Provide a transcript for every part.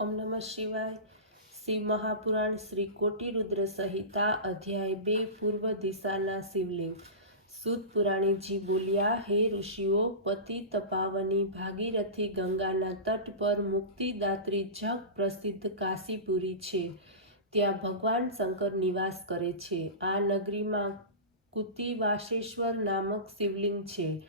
ओम नमः शिवाय। शिव महापुराण श्री कोटिरुद्र संहिता अध्याय 2 पूर्व दिशाना शिवलिंग। सूत पुराणी जी बोलिया, हे ऋषिओ, पति तपावनी भागीरथी गंगाना तट पर मुक्तिदात्री जग प्रसिद्ध काशीपुरी छे। त्या भगवान शंकर निवास करे छे। आ नगरी में कुतिवासेश्वर नामक शिवलिंग छे,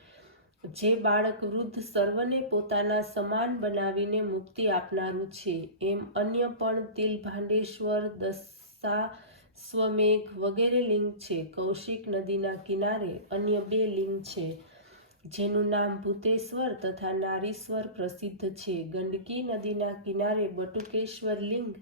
जे बाळक वृद्ध सर्वने पोताना समान बनावीने मुक्ति आपनारू छे। एम अन्य पण तिलभांडेश्वर, दशाश्वमेघ वगैरे लिंग छे। कौशिक नदीना किनारे अन्य 2 लिंग छे, जेनु नाम भूतेश्वर तथा नारीश्वर प्रसिद्ध छे। गंडकी नदीना किनारे बटुकेश्वर लिंग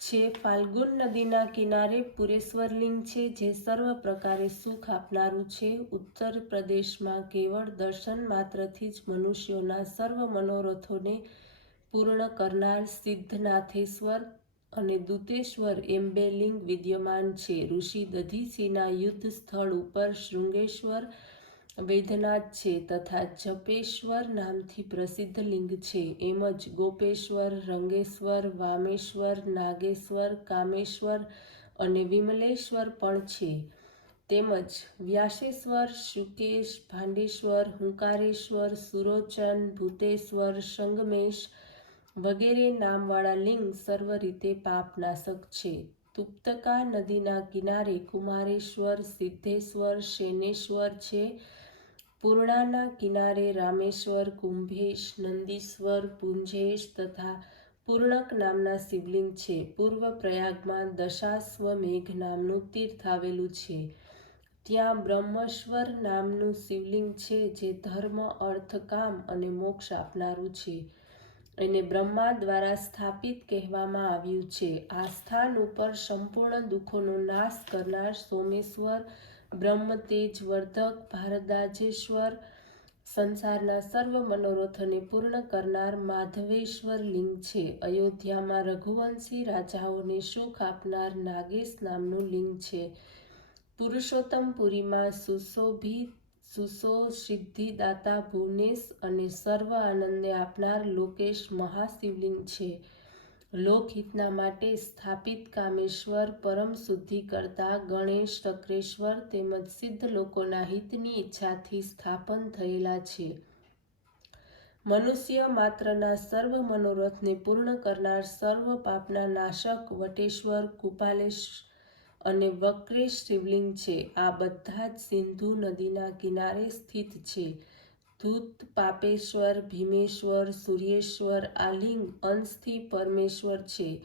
छे। फाल्गुन नदीना किनारे पुरेश्वर लिंग छे, जे सर्व प्रकारे सुख आपनारू छे। उत्तर प्रदेश में केवल दर्शन मात्रथी ज मनुष्योना सर्व मनोरथोने पूर्ण करनार सिद्धनाथेश्वर अने दूतेश्वर एम 2 लिंग विद्यमान छे। ऋषि दधीचीना युद्ध स्थल उपर श्रृंगेश्वर वैद्यनाथ छे तथा जपेश्वर नामथी प्रसिद्ध लिंग छे। एमज गोपेश्वर, रंगेश्वर, वामेश्वर, नागेश्वर, कामेश्वर अने विमलेश्वर पण छे। तेमज व्यासेश्वर, शुकेश, भांडेश्वर, हुंकारेश्वर, सुरोचन, भूतेश्वर, संगमेश वगैरे नामवाळा लिंग सर्व रीते पापनाशक छे। तुप्तका नदीना किनारे कुमारेश्वर, सिद्धेश्वर, शैनेश्वर छे। पूर्णाना किनारे रामेश्वर, कुंभेश, नंदीश्वर, पुंजेश तथा पूर्णक नामना शिवलिंग छे। पूर्व प्रयाग में दशाश्वमेघ नामनु तीर्थ आवेलू छे। त्यां ब्रह्मेश्वर नामनु शिवलिंग छे, जे धर्म, अर्थ, काम अने मोक्ष आपनारू छे। एने ब्रह्मा द्वारा स्थापित कहेवामां आव्युं छे। आ स्थान उपर संपूर्ण दुखोनो नाश करनार सोमेश्वर, ब्रह्म तेजवर्धक भारद्वाजेश्वर, संसारना सर्व मनोरथोने पूर्ण करनार माधवेश्वर लिंग छे। अयोध्या में रघुवंशी राजाओने सुख आपनार नागेश नामनु लिंग छे। पुरुषोत्तमपुरी में सुशोभित सिद्धिदाता भुवनेश अने सर्व आनंदे आपनार लोकेश महाशिवलिंग छे। लोकहितना माटे स्थापित कामेश्वर, परम शुद्धि करता गणेश, चक्रेश्वर तेमज सिद्ध लोकोना हितनी इच्छाथी स्थापन थयेला छे। मनुष्य मात्रना सर्व मनोरथने पूर्ण करनार सर्व पापना नाशक वटेश्वर, कुपालेश अने वक्रेश शिवलिंग छे। आ बधा ज सिंधु नदीना किनारे स्थित छे। धूत, पापेश्वर, भीमेश्वर, सूर्येश्वर आ लिंग अंशथी परमेश्वर छे।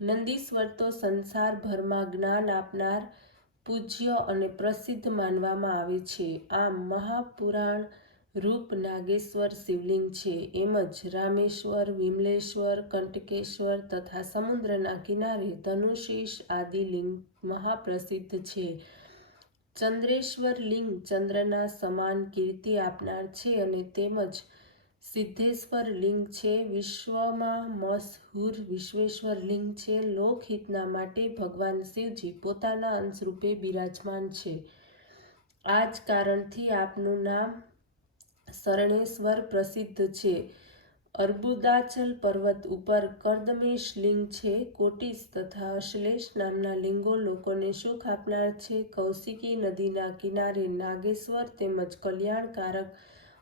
नंदीश्वर तो संसार भर में ज्ञान आपनार पूज्य अने प्रसिद्ध मानवामां आवे छे। आम महापुराण रूप नागेश्वर शिवलिंग छे। एमज रामेश्वर, विमलेश्वर, कंटकेश्वर तथा समुद्रना किनारे धनुषेश आदि लिंग महाप्रसिद्ध छे। चंद्रेश्वर लिंग चंद्रना समान कीर्ति आपनार छे अने तेमज सिद्धेश्वर लिंग छे। विश्वमां मशहूर विश्वेश्वर लिंग छे। लोकहितना माटे भगवान शिवजी पोताना अंशरूपे बिराजमान छे। आज कारणथी आपनु नाम शरणेश्वर प्रसिद्ध छे। अर्बुदाचल पर्वत उपर कर्दमेश लिंग छे। कोटिस तथा अश्लेष नामना लिंगो लोकोने सुख आपनार छे। कौशिकी नदीना किनारे नागेश्वर तेमज कल्याणकारक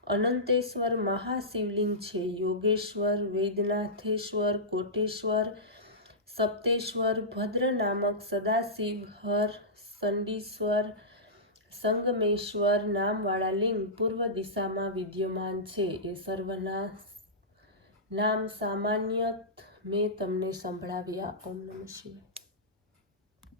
अनंतेश्वर महाशिवलिंग छे। योगेश्वर, वैद्यनाथेश्वर, कोटेश्वर, सप्तेश्वर, भद्र नामक सदाशिव, हर, संडीश्वर, संगमेश्वर नामवाळा लिंग पूर्व दिशा में विद्यमान छे। ए सर्वना नाम सामान्यत में तमने संभळाव्या। ओम नमः शिवाय।